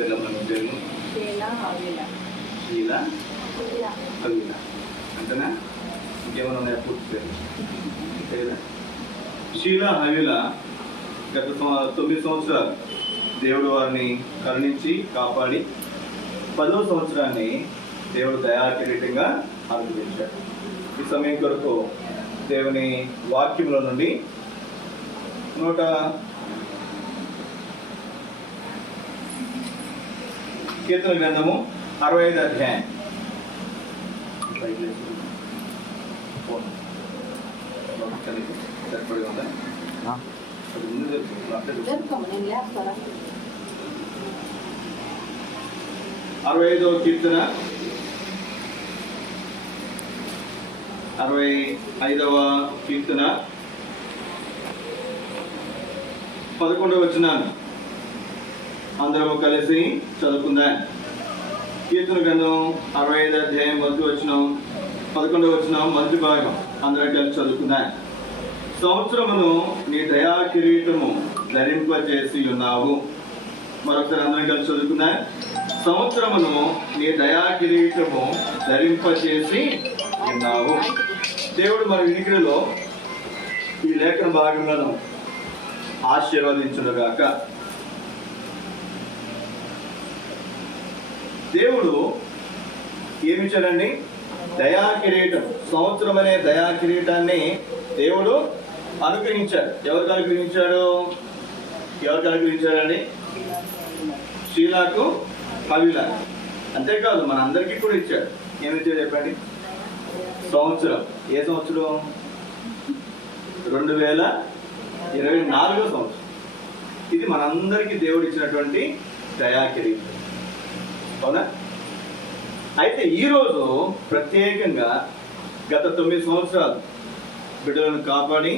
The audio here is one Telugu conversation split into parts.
పేర్లమ్మ నీ పేరు? షీలా హవీలా అంతేనా? ఇంకేమైనా ఉన్నాయా పూర్తి పేరు? షీలా హవీలా గత 9 సంవత్సరాలు దేవుడు వారిని కరుణించి కాపాడి 10వ సంవత్సరాన్ని దేవుడు దయాకిరీటంగా అనుగ్రహించాడు. ఈ సమయం కొరకు దేవుని వాక్యంలో నుండి 100 కీర్తన గ్రంథము 65 అధ్యాయం. సరిపడి ఉందా? 65వ కీర్తన 65వ కీర్తన 11వ వచనం అందరము కలిసి చదువుకుందాం. కీర్తన గ్రంథం 65 అధ్యాయం 1వ వచనం 11వ వచనం మొదటి భాగం అందరం కలిసి చదువుకుందాం. సంవత్సరమును నీ దయా కిరీటము ధరింపజేసి ఉన్నావు. మరొకసారి అందరం కలిసి చదువుకుందాం. సంవత్సరమును నీ దయా కిరీటము ధరింపజేసి ఉన్నావు. దేవుడు మన వినికిడిలో ఈ లేఖన భాగంలో ఆశీర్వదించునుగాక. దేవుడు ఏమిచ్చాడండి? దయా కిరీటం. సంవత్సరం అనే దయా కిరీటాన్ని దేవుడు అనుగ్రహించాడు. ఎవరికి అనుగ్రహించాడు? ఎవరికి అనుగ్రహించాడండి? షీలాకు హవీలా. అంతేకాదు మన అందరికీ కూడా ఇచ్చాడు. ఏమిచ్చాడు చెప్పండి? సంవత్సరం. ఏ సంవత్సరం? 2024వ సంవత్సరం. ఇది మనందరికీ దేవుడు ఇచ్చినటువంటి దయా కిరీటం. అవునా? అయితే ఈరోజు ప్రత్యేకంగా గత 9 సంవత్సరాలు బిడ్డలను కాపాడి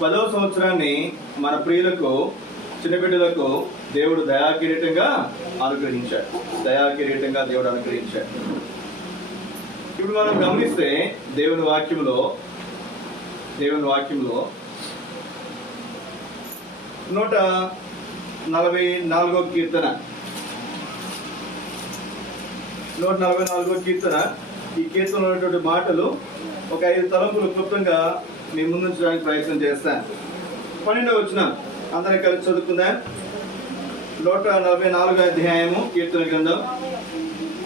10వ సంవత్సరాన్ని మన ప్రియులకు, చిన్న బిడ్డలకు దేవుడు దయాకిరీటంగా అనుగ్రహించాడు. దయాకిరీటంగా దేవుడు అనుగ్రహించాడు. ఇప్పుడు మనం గమనిస్తే దేవుని వాక్యంలో 144వ కీర్తన 144వ కీర్తన. ఈ కీర్తనలో ఉన్నటువంటి మాటలు ఒక 5 తలంపులు క్లుప్తంగా మీ ముందు ఉంచడానికి ప్రయత్నం చేస్తాను. 12వ వచనం అందరం కలిసి చదువుకుందాం. 144వ అధ్యాయము కీర్తన గ్రంథం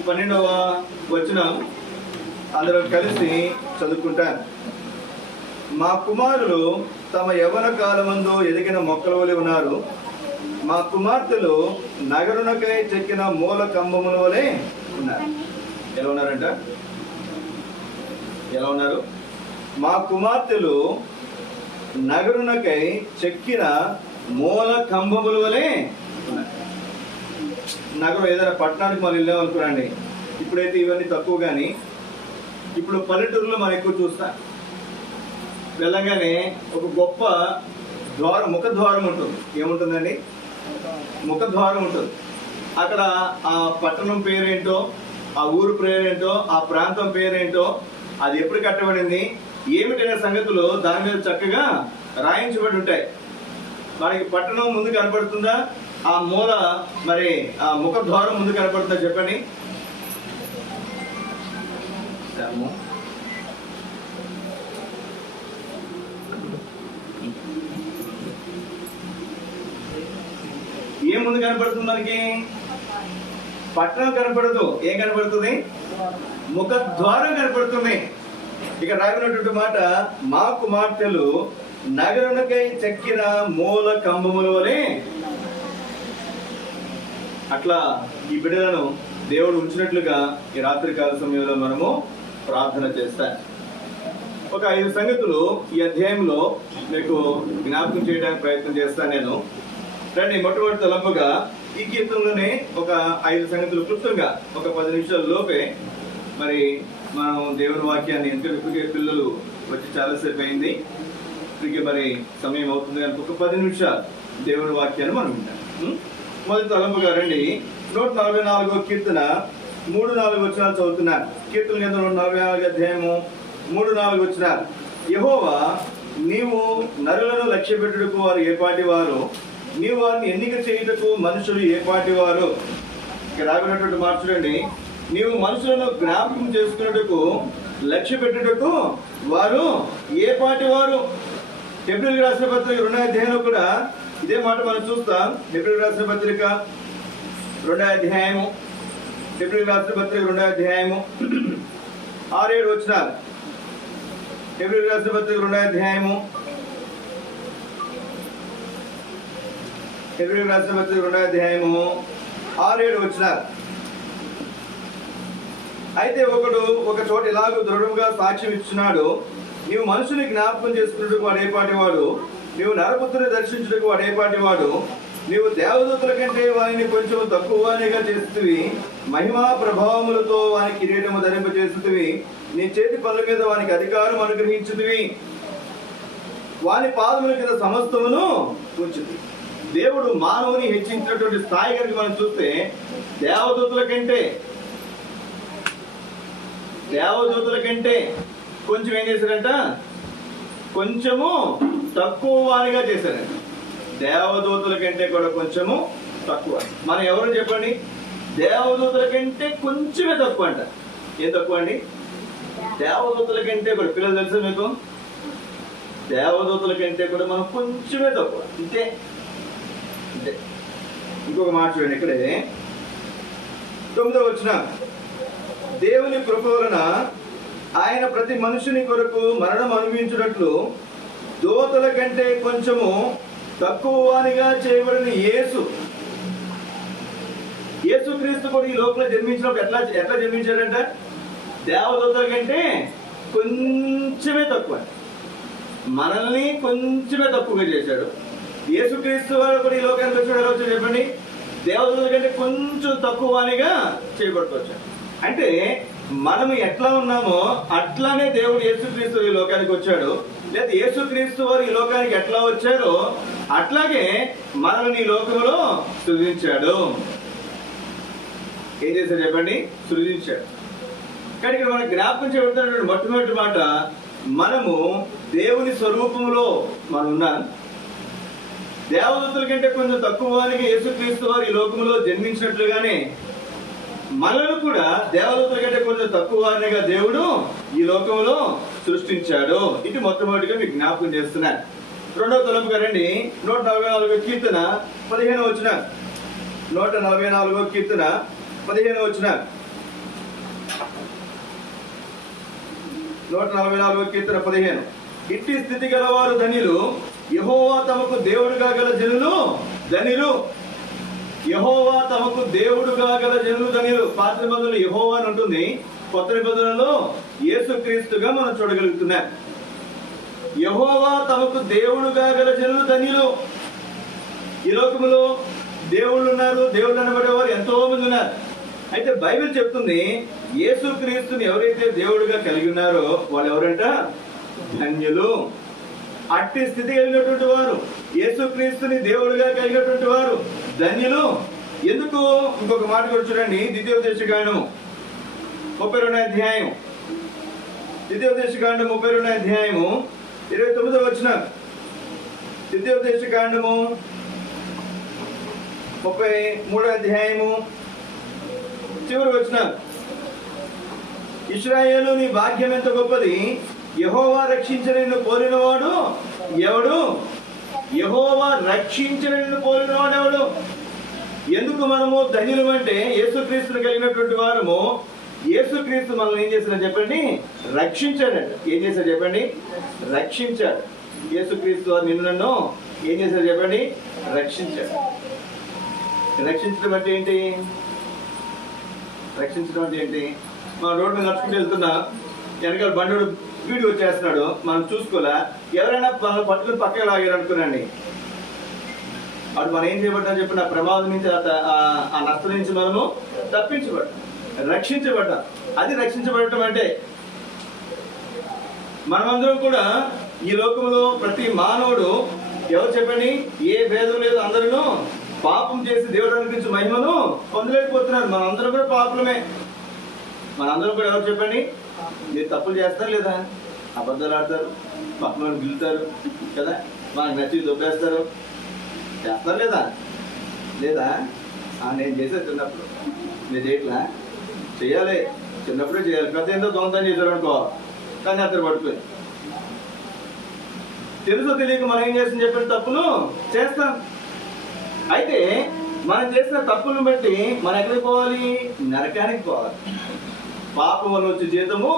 12వ వచనం అందరూ కలిసి చదువుకుంటాను. మా కుమారులు తమ యవ్వన కాలమందు ఎదిగిన మొక్కల వలె ఉన్నారు. మా కుమార్తెలు నగరునకై చెక్కిన మూల కంబముల వలె ఉన్నారు. ఎలా ఉన్నారంట? ఎలా ఉన్నారు? మా కుమార్తెలు నగరునకై చెక్కిన మూల కంబముల వలె ఉన్నారు. నగరం ఏదైనా పట్టణానికి మనం వెళ్ళామనుకున్నాండి. ఇప్పుడైతే ఇవన్నీ తక్కువ, కానీ ఇప్పుడు పల్లెటూరులో మనం ఎక్కువ చూస్తాం. వెళ్ళగానే ఒక గొప్ప ద్వారం, ముఖద్వారం ఉంటుంది. ఏముంటుందండి? ముఖద్వారం ఉంటుంది. అక్కడ ఆ పట్టణం పేరేంటో, ఆ ఊరు పేరేంటో, ఆ ప్రాంతం పేరేంటో, అది ఎప్పుడు కట్టబడింది, ఏమిటనే సంగతులు దాని మీద చక్కగా రాయించబడి ఉంటాయి. మనకి పట్టణం ముందు కనపడుతుందా? ఆ మూల మరి ఆ ముఖద్వారం ముందు కనపడుతుందా చెప్పండి? ఏం ముందు కనపడుతుంది మనకి? పట్టణం కనపడదు. ఏం కనపడుతుంది? ముఖద్వారం కనపడుతుంది. ఇక రాగినటువంటి మాట, మా కుమార్తెలు నగరునకై చెక్కిన మూల కంబముల వలె. అట్లా ఈ బిడ్డలను దేవుడు ఉంచినట్లుగా ఈ రాత్రి కాల సమయంలో మనము ప్రార్థన చేస్తాం. ఒక 5 సంగతులు ఈ అధ్యాయంలో మీకు జ్ఞాపకం చేయడానికి ప్రయత్నం చేస్తాను నేను. రండి, మొట్టమొదటి తలంపుగా ఈ కీర్తనలోనే ఒక 5 సంగతులు క్లుప్తంగా ఒక 10 నిమిషాల లోపే మరి మనం దేవుని వాక్యాన్ని, ఎందుకంటే ఇప్పటికే పిల్లలు వచ్చి చాలాసేపు అయింది, ఇప్పటికే మరి సమయం అవుతుంది కనుక ఒక 10 నిమిషాలు దేవుని వాక్యాన్ని మనం వింటాం. మొదటి తలంపుగా రండి, 144వ కీర్తన 3-4 వచనాలు చదువుతున్నారు. కీర్తన గ్రంథం 144 అధ్యాయము 3-4 వచనాలు. యెహోవా, నీవు నరులను లక్ష్యపెట్టుటకు వారు ఏపాటి వారు, నీవు వారిని ఎన్నిక చేయుటకు మనుషులు ఏ పాటి వారు. ఇక్కడ రాబడినటువంటి మాట చూడండి, నీవు మనుషులను జ్ఞాపకం చేసుకున్నట్టుకు లక్ష్య పెట్టుటకు వారు ఏ పాటి వారు. హెబ్రీయులకు రాసిన పత్రిక 2వ అధ్యాయంలో కూడా ఇదే మాట మనం చూస్తాం. హెబ్రీయులకు రాసిన పత్రిక 2వ అధ్యాయము, హెబ్రీయులకు రాసిన పత్రిక 2వ అధ్యాయము 6-7 వచనాలు. హెబ్రీయులకు రాసిన పత్రిక 2వ అధ్యాయము, హెబ్రీయులకు రాసిన పత్రిక 2వ అధ్యాయము 6-7 వచనాలు. అయితే ఒకడు ఒక చోట ఇలాగ దృఢముగా సాక్ష్యం ఇచ్చినాడు, నీవు మనుషుని జ్ఞాపకం చేసుకున్నట్టుకు వాడు ఏ పాటి వాడు, నీవు నరపుత్రుని దర్శించుటకు వాడు ఏ పాటి వాడు, నీవు దేవదూతల కంటే వారిని కొంచెం తక్కువగా చేస్తువి, మహిమా ప్రభావములతో వానికి కిరీటము ధరింపజేస్తువి, నీ చేతి పనుల మీద వానికి అధికారం అనుగ్రహించుదివి, వాని పాదముల కింద సమస్తమును ఉంచుది. దేవుడు మానవుని హెచ్చించినటువంటి స్థాయి కనుక మనం చూస్తే దేవదూతల కంటే కొంచెం ఏం చేశారంట, కొంచెము తక్కువ వారిగా చేశారంట. దేవదూతల కంటే కూడా కొంచెము తక్కువ. మనం ఎవరు చెప్పండి, దేవదూతల కంటే కొంచెమే తక్కువ అంట. ఏం తక్కువ అండి? దేవదూతల కంటే కూడా, పిల్లలు తెలుసా మీకు, దేవదూతల కంటే కూడా మనం కొంచెమే తక్కువ, అంతే అంతే. ఇంకొక మాట చూడండి, ఇక్కడే 9వ వచనం, దేవుని కృప వలన ఆయన ప్రతి మనుషుని కొరకు మరణం అనుభవించినట్లు దూతల కంటే కొంచెము తక్కువ వానిగా చేయబడిన యేసుక్రీస్తు కూడా ఈ లోపల జన్మించినప్పుడు ఎట్లా జన్మించాడంట, దేవదూతల కంటే కొంచెమే తక్కువ, మనల్ని కొంచెమే తక్కువగా చేశాడు. యేసుక్రీస్తు వారు కూడా ఈ లోకానికి వచ్చాడు, ఎలా వచ్చాడు చెప్పండి, దేవదూతల కంటే కొంచెం తక్కువ వానిగా చేయబడుకొచ్చాడు. అంటే మనం ఎట్లా ఉన్నామో అట్లానే దేవుడు యేసుక్రీస్తు ఈ లోకానికి వచ్చాడు, లేదా యేసుక్రీస్తు వారు ఈ లోకానికి ఎట్లా వచ్చారో అట్లాగే మనల్ని ఈ లోకంలో సృజించాడు. ఏం చేశాడు చెప్పండి, సృజించాడు. కానీ ఇక్కడ మనకు జ్ఞాపకం చేయబడుతున్నటువంటి మొట్టమొదటి మాట, మనము దేవుని స్వరూపంలో మనం ఉన్నాం. దేవదూతల కంటే కొంచెం తక్కువ వారికి యేసుక్రీస్తు వారు ఈ లోకంలో జన్మించినట్లుగానే మనల్ని కూడా దేవదూతల కంటే కొంచెం తక్కువ వారినిగా దేవుడు ఈ లోకంలో సృష్టించాడు. ఇది మొట్టమొదటిగా మీకు జ్ఞాపకం చేస్తున్నాను. 2వ తలంపుగా రండి, 144వ కీర్తన 15వ వచనం. 144వ కీర్తన 15వ వచనం. 144వ కీర్తన 15. ఇట్టి స్థితి గలవారు ధన్యులు, యెహోవా తమకు దేవుడుగా గల జనులు ధన్యులు. యెహోవా తమకు దేవుడుగా గల జనులు ధన్యులు. పాత నిబంధనలో యెహోవా అని ఉంటుంది, కొత్త నిబంధనలో యేసుక్రీస్తుగా మనం చూడగలుగుతున్నాం. యెహోవా తమకు దేవుడుగా గల జనులు ధన్యులు. ఈ లోకములో దేవుళ్ళు ఉన్నారు, దేవుళ్ళు అనబడేవారు ఎంతో మంది ఉన్నారు. అయితే బైబిల్ చెప్తుంది, యేసుక్రీస్తుని ఎవరైతే దేవుడుగా కలిగి ఉన్నారో వాళ్ళు ఎవరంట, ధన్యులు. అట్టి స్థితి కలిగినటువంటి వారు, యేసుక్రీస్తుని దేవుడుగా కలిగినటువంటి వారు ధన్యులు. ఎందుకు? ఇంకొక మాట కూడా చూడండి, ద్వితీయోపదేశకాండము 32వ అధ్యాయం, ద్వితీయోపదేశకాండము 32వ అధ్యాయము 29వ వచనం. ద్వితీయోపదేశకాండము 33వ అధ్యాయము చివరి వచనం, ఇశ్రాయేలు నీ భాగ్యం ఎంత గొప్పది, యెహోవా రక్షించిన నిన్ను పోలినవాడు ఎవడు, యెహోవా రక్షించిన నిన్ను పోలినవాడు ఎవడు. ఎందుకు మనము ధన్యులం అంటే, యేసుక్రీస్తుని కలిగినటువంటి వారము, యేసుక్రీస్తు మనల్ని ఏం చేశాడు చెప్పండి, రక్షించాడంట. ఏం చేశాడు చెప్పండి, రక్షించాడు. యేసుక్రీస్తు వారు నిన్ను నన్ను ఏం చేశాడు చెప్పండి, రక్షించాడు. రక్షించడం అంటే ఏంటి, రక్షించడం అంటే ఏంటి, మనం రోడ్డు మీద నడుచుకుంటూ వెళ్తున్నా, వెనకాల బండి వీడియో వచ్చేస్తున్నాడు, మనం చూసుకోలే, ఎవరైనా పట్టుకుని పక్కన లాగారు అనుకున్నాండి, అప్పుడు మనం ఏం చేయబడ్డాం చెప్పండి, ఆ ప్రమాదం నుంచి, ఆ నష్టం నుంచి మనము తప్పించబడ్డాం, రక్షించబడ్డాం. అది రక్షించబడటం అంటే. మనమందరం కూడా ఈ లోకంలో ప్రతి మానవుడు ఎవరు చెప్పండి, ఏ భేదం లేదు, అందరూ పాపం చేసి దేవుడు అనిపించే మహిమను పొందలేకపోతున్నారు. మనందరం కూడా పాపులమే. మనందరం కూడా ఎవరు చెప్పండి, మీరు తప్పులు చేస్తారు లేదా, అబద్ధాలు ఆడతారు, పక్కన గిలుతారు కదా, మనకు నచ్చి దొబ్బేస్తారు, చేస్తారు లేదా? లేదా? నేను చేసేది చిన్నప్పుడు, మీరు చేయట్లా? చేయాలి, చిన్నప్పుడే చేయాలి. పెద్ద ఎంతో దొంగతనం చేశారు అనుకో, కానీ అతను పడిపోయి తెలుసో తెలియక మనం ఏం చేస్తాం చెప్పిన తప్పులు చేస్తాం. అయితే మనం చేసిన తప్పులను బట్టి మనం ఎక్కడికి పోవాలి? నరకానికి పోవాలి. పాపం వల్ల వచ్చే జీతము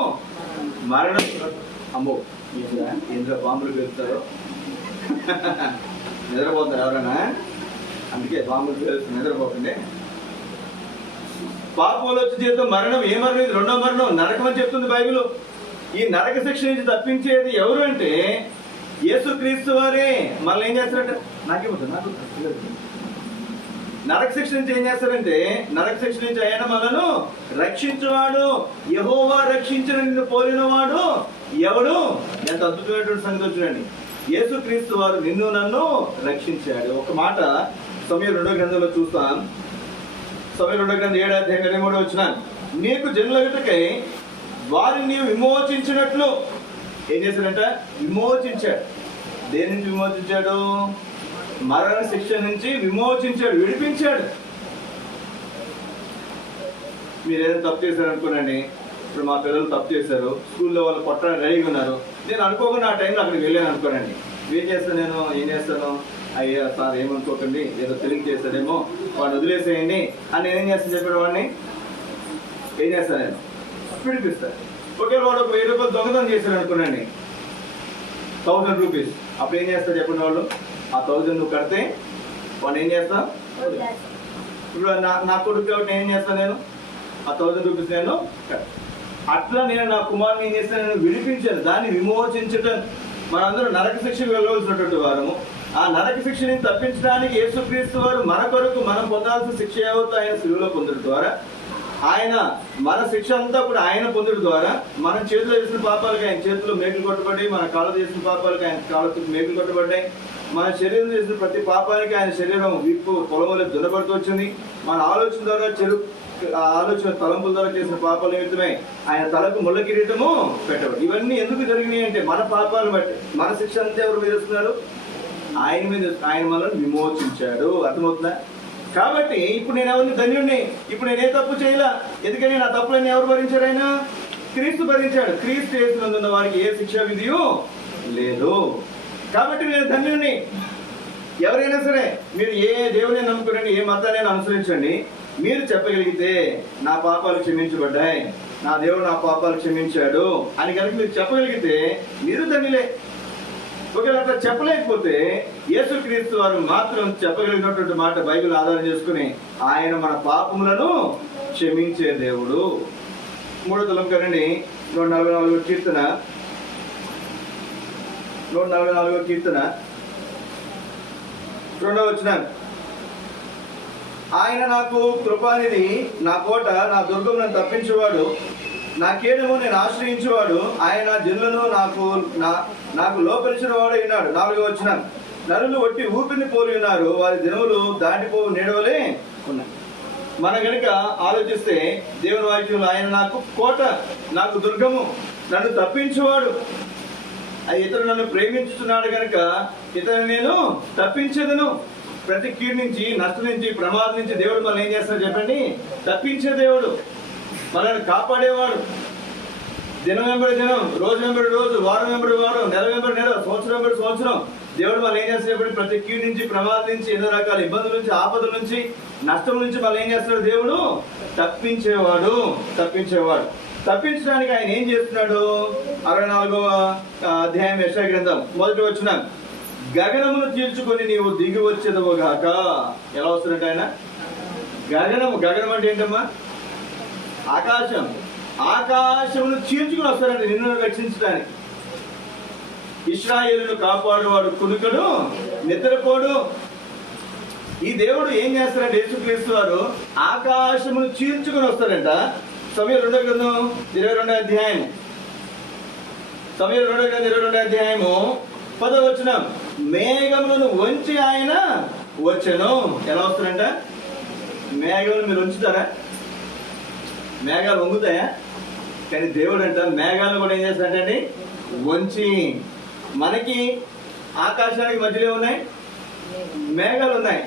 మరణం. అమ్మో, ఇందులో పాములు పెడతారు, నిద్రపోతారు ఎవరైనా? అందుకే పాములు పేరుస్తారు, నిద్రపోకండి. పాపం వల్ల వచ్చే జీతం మరణం. ఏ మరణం? ఇది రెండో మరణం, నరకం అని చెప్తుంది బైబిల్. ఈ నరక శిక్ష నుంచి తప్పించేది ఎవరు అంటే యేసుక్రీస్తు వారే. మళ్ళీ ఏం చేస్తారంటే నాకు నరక శిక్ష నుంచి ఏం చేస్తారంటే, నరక శిక్ష నుంచి ఆయన మనను రక్షించువాడు, యెహోవా రక్షించిన నిన్ను పోలిన వాడు ఎవడు? ఎంత అద్భుతమైనటువంటి సంగతి చూడండి. యేసుక్రీస్తు వారు నిన్ను నన్ను రక్షించాడు. ఒక మాట సమూయేలు 2వ గ్రంథంలో చూస్తాం. సమూయేలు 2వ గ్రంథం 7వ అధ్యాయం 23వ వచనం. నీకు జనులకై వారిని నీవు విమోచించినట్లు ఏం చేశాడంట? విమోచించాడు. దేని నుంచి విమోచించాడు? మరణ శిక్ష నుంచి విమోచించాడు, విడిపించాడు. మీరు ఏదైనా తప్పు చేశారు అనుకోనండి. ఇప్పుడు మా పిల్లలు తప్పు చేశారు, స్కూల్లో వాళ్ళు కొట్టడానికి రెడీగా ఉన్నారు. నేను అనుకోకుండా ఆ టైంలో అక్కడికి వెళ్ళాను అనుకోనండి. ఏం చేస్తాను? నేను ఏం చేస్తాను? అయ్యా సార్ ఏమనుకోకండి, ఏదో తెలియక చేస్తాడేమో, వాడిని వదిలేసేయండి అని నేనేం చేస్తాను చెప్పాడు. వాడిని ఏం చేస్తాను? నేను విడిపిస్తాను. ఒకవేళ వాడు ఒక 1000 రూపాయలు దొంగతనం చేశాడు అనుకోనండి, 1000 రూపీస్. అప్పుడు ఏం చేస్తారు చెప్పండి? వాళ్ళు ఆ 1000 నువ్వు కడితే వాడిని ఏం చేస్తా? ఇప్పుడు నా కొడుకు కాబట్టి ఏం చేస్తాను? నేను ఆ 1000 రూపీస్ నేను అట్లా నేను నా కుమారుని ఏం చేస్తాను? నేను విడిపించాను, దాన్ని విమోచించటం. మనందరూ నరక శిక్షకు వెళ్ళవలసినటువంటి వారము. ఆ నరక శిక్షని తప్పించడానికి యేసుక్రీస్తు వారు మన కొరకు మనం పొందాల్సిన శిక్ష ఏవైతే ఆయన శిలువలో పొందడం ద్వారా, ఆయన మన శిక్ష అంతా కూడా ఆయన పొందడం ద్వారా, మన చేతిలో చేసిన పాపాలకు ఆయన చేతిలో మేకులు కొట్టబడ్డాయి, మన కాళ్ళు చేసిన పాపాలకు ఆయన కాళ్ళతో మేకులు కొట్టబడ్డాయి, మన శరీరం చేసిన ప్రతి పాపానికి ఆయన శరీరం వీపు పొలములో దున్నబడుతూ వచ్చింది. మన ఆలోచన ద్వారా ఆలోచన తలంపుల ద్వారా చేసిన పాపాల నిమిత్తమై ఆయన తలకు ముళ్ళ కిరీటము పెట్టబడి. ఇవన్నీ ఎందుకు జరిగినాయి అంటే మన పాపాలను బట్టి. మన శిక్ష అంతా ఎవరు మీద వేస్తున్నారు? ఆయన మీద. ఆయన మనల్ని విమోచించాడు. అర్థమవుతుందా? కాబట్టి ఇప్పుడు నేను ఎవరిని ధన్యుడిని. ఇప్పుడు నేనే తప్పు చేయలే. ఎందుకని నా తప్పులన్నీ ఎవరు భరించారు? ఆయన క్రీస్తు భరించాడు. క్రీస్తు యేసునందున్న వారికి ఏ శిక్షా విధియు లేదు. కాబట్టి నేను ధన్యుడిని. ఎవరైనా సరే మీరు ఏ దేవుని నమ్ముకునండి, ఏ మతాన్ని అనుసరించండి, మీరు చెప్పగలిగితే నా పాపాలు క్షమించబడ్డాయి, నా దేవుడు నా పాపాలు క్షమించాడు అని కనుక మీరు చెప్పగలిగితే మీరు ధన్యులే. ఒకవేళ అట్లా చెప్పలేకపోతే యేసుక్రీస్తు వారు మాత్రం చెప్పగలిగినటువంటి మాట బైబిల్ ఆధారం చేసుకుని ఆయన మన పాపములను క్షమించే దేవుడు. 3వ తలం కనండి 144వ కీర్తన, 144వ కీర్తన 2వ వచనం. ఆయన నాకు కృపానిధి, నా కోట, నా దుర్గం, నన్ను తప్పించేవాడు, నా కేడము నేను ఆశ్రయించేవాడు. ఆయన జనులను నాకు లోపరిచిన వాడు ఉన్నాడు. 4వ వచనం. నరులు ఒట్టి ఊపిరిని పోలి ఉన్నారు, వారి దినములు దాటిపోవు నీడవలే ఉన్నాయి. మనం కనుక ఆలోచిస్తే దేవుని వాక్యంలో ఆయన నాకు కోట, నాకు దుర్గము, నన్ను తప్పించేవాడు. ఇతరులు నన్ను ప్రేమించుతున్నాడు కనుక ఇతరుని నేను తప్పించేదను. ప్రతి కీడు నుంచి, నష్టం నుంచి, ప్రమాదం నుంచి దేవుడు మనల్ని ఏం చేస్తాడు చెప్పండి? తప్పించే దేవుడు, మనల్ని కాపాడేవాడు. దినం వెంబడి దినం, రోజు వెంబడి రోజు, వారం వెంబడి వారం, నెల వెంబడి నెల, సంవత్సరం వెంబడి సంవత్సరం దేవుడు మనం ఏం చేస్తాడు? ప్రతి కీడు నుంచి, ప్రమాదం నుంచి, ఎన్నో రకాల ఇబ్బందుల నుంచి, ఆపదల నుంచి, నష్టం నుంచి మనం ఏం చేస్తాడు? దేవుడు తప్పించేవాడు. తప్పించడానికి ఆయన ఏం చేస్తున్నాడు? 64వ అధ్యాయం యెషయా గ్రంథం 1వ వచనం. గగనమును తీర్చుకొని నీవు దిగి వచ్చేదవుగాక. ఎలా వస్తున్నట్టు ఆయన? గగనం అంటే ఏంటమ్మా? ఆకాశం. ఆకాశమును చీల్చుకుని వస్తారంటే నిన్ను రక్షించడానికి. ఇశ్రాయేలును కాపాడువాడు కునుకడు, నిద్రపోడు. ఈ దేవుడు ఏం చేస్తారంటే యేసుక్రీస్తు వారు ఆకాశమును చీల్చుకుని వస్తారంట. సమూయేలు 2వ గ్రంథం 22వ అధ్యాయం, సమూయేలు 2వ గ్రంథం 22వ అధ్యాయము 10వ వచనం. మేఘములను వంచి ఆయన వచ్చెను. ఎలా వస్తారంట? మేఘములు మీరు ఉంచుతారా? మేఘాలు వంగుతాయా? కానీ దేవుడు అంట మేఘాలను కూడా ఏం చేస్తాడండి? వంచి. మనకి ఆకాశానికి మధ్యలో ఉన్నాయి, మేఘాలు ఉన్నాయి.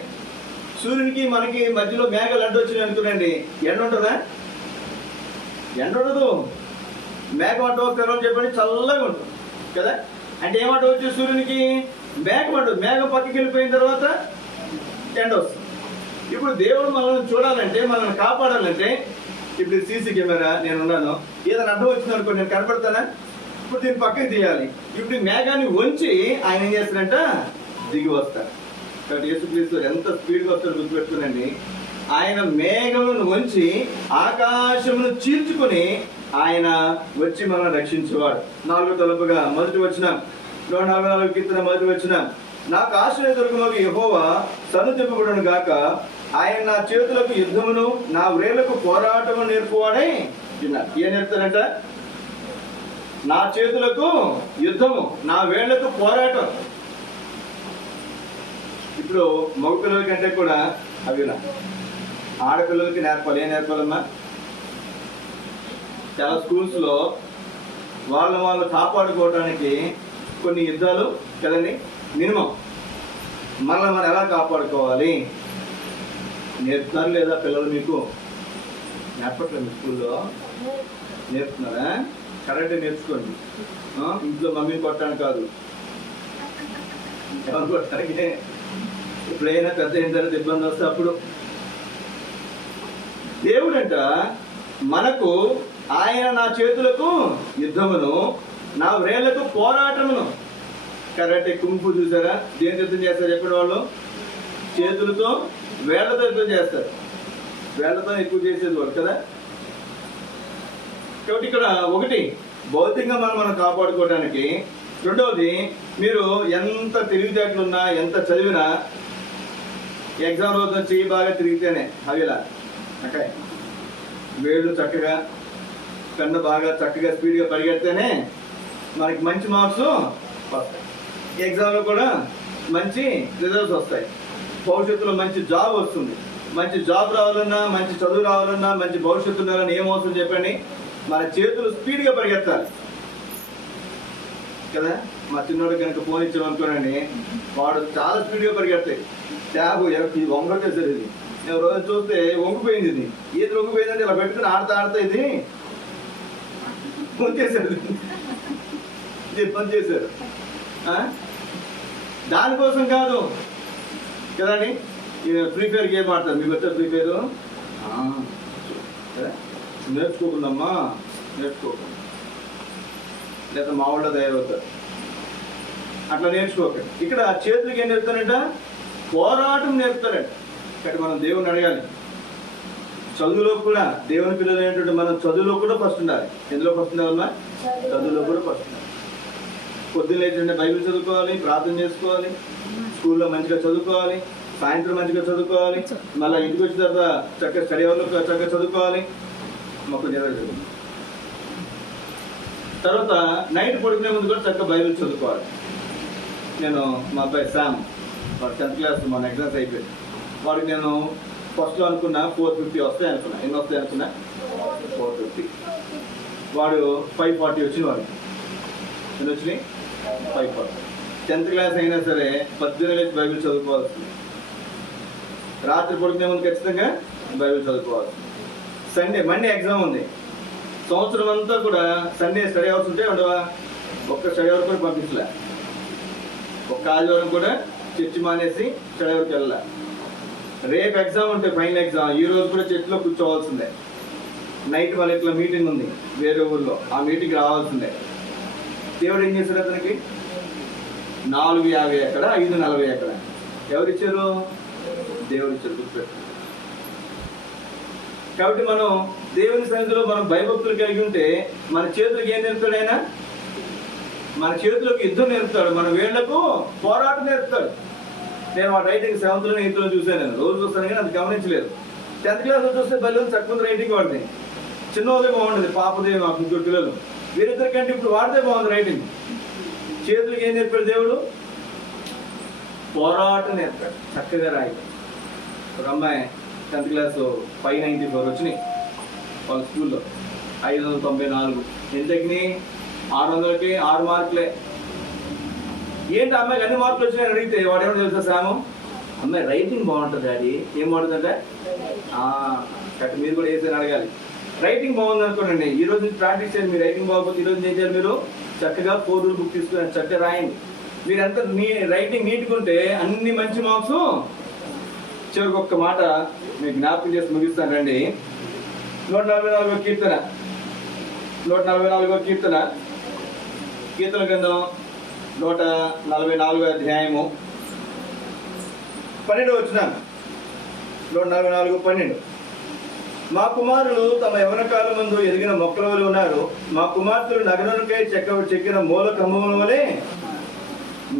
సూర్యునికి మనకి మధ్యలో మేఘాలు అడ్డు వచ్చినాయి అనుకోండి, ఎండ ఉంటుందా? ఎండ ఉండదు. మేఘం అడ్డు వస్తారు చెప్పండి, చల్లగా ఉంటుంది కదా. అంటే ఏమంట వచ్చి సూర్యునికి మేఘం అడ్డు, మేఘం పక్కకి వెళ్ళిపోయిన తర్వాత ఎండ వస్తుంది. ఇప్పుడు దేవుడు మనల్ని చూడాలంటే, మనల్ని కాపాడాలంటే, ఇప్పుడు సీసీ కెమెరా నేను ఉన్నాను, ఏదైనా అడ్డం వచ్చింది అనుకో, నేను కనపడతానా? ఇప్పుడు దీన్ని పక్కకి తీయాలి. ఇప్పుడు ఈ మేఘాన్ని వంచి ఆయన ఏం చేస్తాడంట, దిగి వస్తాడు. కాబట్టి యేసుక్రీస్తు ఎంత స్పీడ్గా వస్తాడు గుర్తుపెట్టుకునండి. ఆయన మేఘములను వంచి ఆకాశమును చీల్చుకొని ఆయన వచ్చి మనల్ని రక్షించేవాడు. 4వ తలుపుగా మొదటి వచనం, 144 కీర్తన మొదటి వచనం, నాకు ఆశ్రయ దుర్గముకు యెహోవా సన్నుతింపబడును గాక, ఆయన నా చేతులకు యుద్ధమును నా వ్రేళ్లకు పోరాటము నేర్పువాడై ఉన్నారు. ఏం నేర్పుతారంట? నా చేతులకు యుద్ధము, నా వేళ్లకు పోరాటం. ఇప్పుడు మగ పిల్లల కంటే కూడా అవిలా ఆడపిల్లలకి నేర్పాలి. ఏం నేర్పాలమ్మా? చాలా స్కూల్స్ లో వాళ్ళు కాపాడుకోవడానికి కొన్ని యుద్ధాలు కదండి, మినిమం. మనం ఎలా కాపాడుకోవాలి నేర్పుతున్నారు లేదా పిల్లలు? మీకు నేర్పట్లేదు మీ స్కూల్లో? నేర్పుతున్నారా? కరెక్ట్గా నేర్చుకోండి. ఇంట్లో మమ్మీని కొట్టడానికి కాదు, ఎవరు కొట్టడానికి. ఎప్పుడైనా పెద్ద అయిన తర్వాత ఇబ్బంది వస్తే అప్పుడు. దేవుడంట మనకు, ఆయన నా చేతులకు యుద్ధమును నా వ్రేళ్లకు పోరాటమును. కరెక్ట్ కుంపు చూసారా? దేని యుద్ధం చేస్తారు చెప్పిన వాళ్ళు? చేతులతో వేళ్లతో యుద్ధం చేస్తారు. వేళ్లతో ఎక్కువ చేసేది వాళ్ళు కదా. కాబట్టి ఇక్కడ ఒకటి భౌతికంగా మనం కాపాడుకోవడానికి. రెండవది, మీరు ఎంత తెలివితేటలున్నా ఎంత చదివినా ఎగ్జామ్ రోజు చెయ్యి బాగా తిరిగితేనే అవిలా అక్కడ వేళ్ళు చక్కగా, కన్ను బాగా చక్కగా స్పీడ్గా పరిగెడితేనే మనకి మంచి మార్క్స్ వస్తాయి. ఎగ్జామ్లో కూడా మంచి రిజల్ట్స్ వస్తాయి. భవిష్యత్తులో మంచి జాబ్ వస్తుంది. మంచి జాబ్ రావాలన్నా, మంచి చదువు రావాలన్నా, మంచి భవిష్యత్తు ఉండాలని ఏమవుతుంది చెప్పండి? మన చేతులు స్పీడ్గా పరిగెత్తాలి కదా. మా చిన్నోడు కనుక ఫోన్ ఇచ్చామనుకోనండి, వాడు చాలా స్పీడ్గా పరిగెత్తాయి. ట్యాబ్ వంగొట్టేసారు. ఇది నేను రోజు చూస్తే వంగిపోయింది. ఇది ఏది వంగిపోయిందంటే ఇలా పెట్టుకుని ఆడతా ఇది పనిచేశారు. ఇది పనిచేశారు. దానికోసం కాదు కదండి. ఫ్రీ ఫైర్ గేమ్ ఆడతారు. మీకు వచ్చారు ఫ్రీ ఫైర్? నేర్చుకోకుందమ్మా, నేర్చుకోకండి, లేదా మా వాళ్ళ తయారవుతారు. అట్లా నేర్చుకోకండి. ఇక్కడ చేతులకి ఏం నేర్పుతారంట? పోరాటం నేర్పుతారంట. ఇక్కడ మనం దేవుని అడగాలి. చదువులో కూడా దేవుని పిల్లలు ఏంటంటే మనం చదువులో కూడా ఫస్ట్ ఉండాలి. ఎందులో ఫస్ట్ ఉండాలమ్మా? చదువులో కూడా ఫస్ట్ ఉండాలి. పొద్దున్న ఏంటంటే బైబిల్ చదువుకోవాలి, ప్రార్థన చేసుకోవాలి, స్కూల్లో మంచిగా చదువుకోవాలి, సాయంత్రం మంచిగా చదువుకోవాలి, మళ్ళీ ఇంటికి వచ్చిన తర్వాత చక్కగా స్టడీ అవర్లో చక్కగా చదువుకోవాలి, మాకు చదువు. తర్వాత నైట్ పడుకునే ముందు కూడా చక్కగా బైబిల్ చదువుకోవాలి. నేను మా అబ్బాయి శామ్, వాడు 10th క్లాస్, మన ఎగ్జామ్స్ అయిపోయింది. వాడికి నేను ఫస్ట్లో అనుకున్నా 450 వస్తాయి అనుకున్నా. ఎన్ని వస్తాయి అనుకున్నా? 450. వాడు 540 వచ్చిన వాడు. ఎన్ని వచ్చినాయి? 540. 10th క్లాస్ అయినా సరే 18 లేచి బైబిల్ చదువుకోవాల్సింది. రాత్రి పడుకునే ముందు ఖచ్చితంగా బైబిల్ చదువుకోవాలి. సండే మండే ఎగ్జామ్ ఉంది. సంవత్సరం అంతా కూడా సండే స్టడీ అవర్స్ ఉంటే ఉండవా? ఒక్క స్టడీ అవర్ కూడా పంపించలే. ఒక్క ఆదివారం కూడా చర్చి మానేసి స్టడీ అవర్కి వెళ్ళలే. రేపు ఎగ్జామ్ ఉంటే ఫైనల్ ఎగ్జామ్, ఈ రోజు కూడా చర్చిలో కూర్చోవాల్సిందే. నైట్ వాళ్ళ ఇట్లా మీటింగ్ ఉంది వేరే ఊళ్ళో, ఆ మీటింగ్ రావాల్సిందే. దేవుడు ఏం చేశాడు అతనికి? 450 ఎక్కడ, 540 ఎక్కడ? ఎవరిచ్చారు? దేవుడు ఇచ్చారు. గుర్తుపెట్టు. కాబట్టి మనం దేవుని సన్నిధిలో మనం భయభక్తులు కలిగి ఉంటే మన చేతులకు ఏం నేర్పుతాడు ఆయన? మన చేతులకు యుద్ధం నేర్పుతాడు, మన వేళ్లకు పోరాటం నేర్పుతాడు. నేను ఆ రైటింగ్ 7th లో 8th లో చూశాను. నేను రోజు చూస్తాను కానీ అది గమనించలేదు. 10th క్లాస్ లో చూస్తే బల్లు చక్కగా రైటింగ్ వాడిది. చిన్నోదే బాగుండేది, పాపదే మా 3 పిల్లలు. వీరిద్దరికంటే ఇప్పుడు వాడితే బాగుంది రైటింగ్. చేతులకు ఏం నేర్పాడు దేవుడు? పోరాటం నేర్పాడు. చక్కగా రాయి. ఒక అమ్మాయి 10th క్లాస్ 594 వచ్చినాయి వాళ్ళ స్కూల్లో. 594. ఎంతకి? 600కి 6 మార్కులే. ఏంటి అమ్మాయికి అన్ని మార్కులు వచ్చినాయని అడిగితే వాడు ఏమో తెలుసా శ్రామం, అమ్మాయి రైటింగ్ బాగుంటుంది డాడీ. ఏం బాగుంటుందంటే కరెక్ట్, మీరు కూడా వేసి అడగాలి. రైటింగ్ బాగుంది అనుకోండి, ఈ రోజు నుంచి ప్రాక్టీస్ చేయండి. మీ రైటింగ్ బాగోకపోతే ఈ రోజు ఏం చేయాలి, మీరు చక్కగా 4 రూల్ బుక్ తీసుకుని చక్కగా రాయండి. మీరు ఎంత రైటింగ్ నీట్కుంటే అన్ని మంచి మార్క్స్. చివరికి ఒక్క మాట మీకు జ్ఞాపకం చేసి ముగిస్తాను రండి. 144వ కీర్తన, 144వ కీర్తన, కీర్తన గ్రంథం 144వ అధ్యాయము 12వ వచనం. 144:12. మా కుమారులు తమ యవ్వన కాలం ముందు ఎదిగిన మొక్కల వలె ఉన్నారు. మా కుమార్తెలు నగరునికై చెక్కిన మూల కంబముల వలె.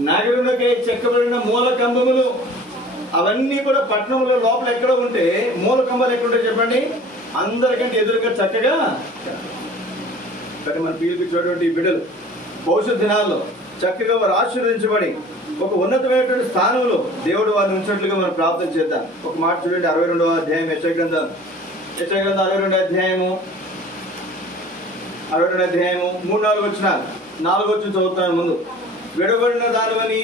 నగరునికై చెక్కబడిన మూల కంబములు అవన్నీ కూడా పట్టణంలో లోపల ఎక్కడ ఉంటే మూల కంబాలు ఎక్కడ ఉంటాయి చెప్పండి, అందరికంటే ఎదురుగా చక్కగా. కానీ మన పిలిపించేటువంటి బిడ్డలు భవిష్యత్ దినాల్లో చక్కగా వారు ఆశీర్వదించబడి ఒక ఉన్నతమైనటువంటి స్థానంలో దేవుడు వారిని ఉంచినట్లుగా మనం ప్రార్థన చేద్దాం. ఒక మాట చూడండి, 62వ అధ్యాయం యెషయా గ్రంథం 62వ అధ్యాయము 3-4 వచనాలు. 4వ వచనం చదువుతున్నాను ముందు. విడబడిన దానివని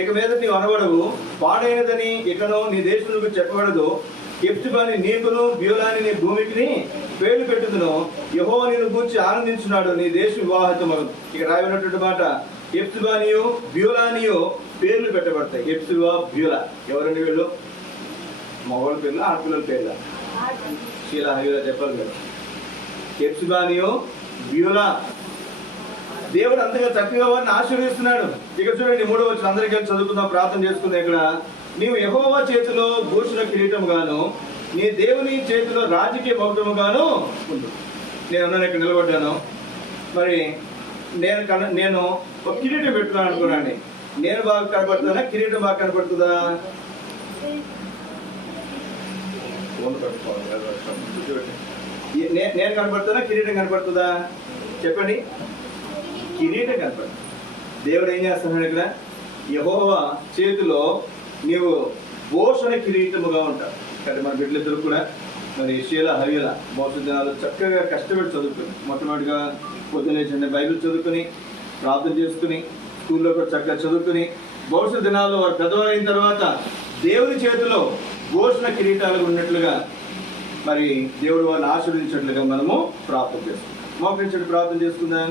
ఇక మీద నీవు అనబడవు, పాడైనదని ఇకను నీ దేశములకు చెప్పబడదు. ఎప్తిబాని నీకును బ్యూలాని నీ భూమికి పేర్లు పెట్టుదును. యెహోవా నిన్ను గూర్చి ఆనందించున్నాడు, నీ దేశ వివాహితమగు. ఇక రాయబడినటువంటి మాట, ఎప్తిబానియు బ్యూలానియు పేర్లు పెట్టబడతాయి. ఎప్తిబా బ్యూలా ఎవరండి వీళ్ళు? మగవాళ్ళ పేర్లు, ఆడపిల్లల పేర్ల? శీలా హైలా చెప్పాలి కదా. ఎప్తిబానియు బ్యూలా. దేవుడు అంతగా చక్కగా వారిని ఆశీర్వదిస్తున్నాడు. ఇక చూడండి 3వ వచనం, అందరికీ చదువుకుందాం, ప్రార్థన చేసుకుందాం. ఇక్కడ నీవు యెహోవా చేతిలో భూషణ కిరీటం గాను నీ దేవుని చేతిలో రాజకీయ మౌటము గాను ఉంది. నేను ఇక్కడ నిలబడ్డాను. మరి నేను ఒక కిరీటం పెట్టుకున్నాను అనుకున్నాను. నేను బాగా కనపడుతుందా, కిరీటం బాగా కనపడుతుందా? నేను కనపడుతున్నా, కిరీటం కనపడుతుందా? చెప్పండి. కిరీటం కనపడుతుంది. దేవుడు ఏం చేస్తున్నాడు ఇక్కడ? యెహోవా చేతిలో నీవు భూషణ కిరీటముగా ఉంటావు. కానీ మన బిడ్డలిద్దరు కూడా మరి షీలా హవిలా భవిష్యత్ దినాలు చక్కగా కష్టపడి చదువుకుని, మొట్టమొదటిగా పొద్దున్న బైబిల్ చదువుకుని ప్రార్థన చేసుకుని స్కూల్లో కూడా చక్కగా చదువుకుని భవిష్యత్ దినాల్లో వారు పెద్దవారైన తర్వాత దేవుని చేతిలో భూషణ కిరీటాలు ఉన్నట్లుగా మరి దేవుడు వారిని ఆశీర్వదించినట్లుగా మనము ప్రార్థన చేసుకుందాం. మోకరించి ప్రార్థన చేసుకుందాం.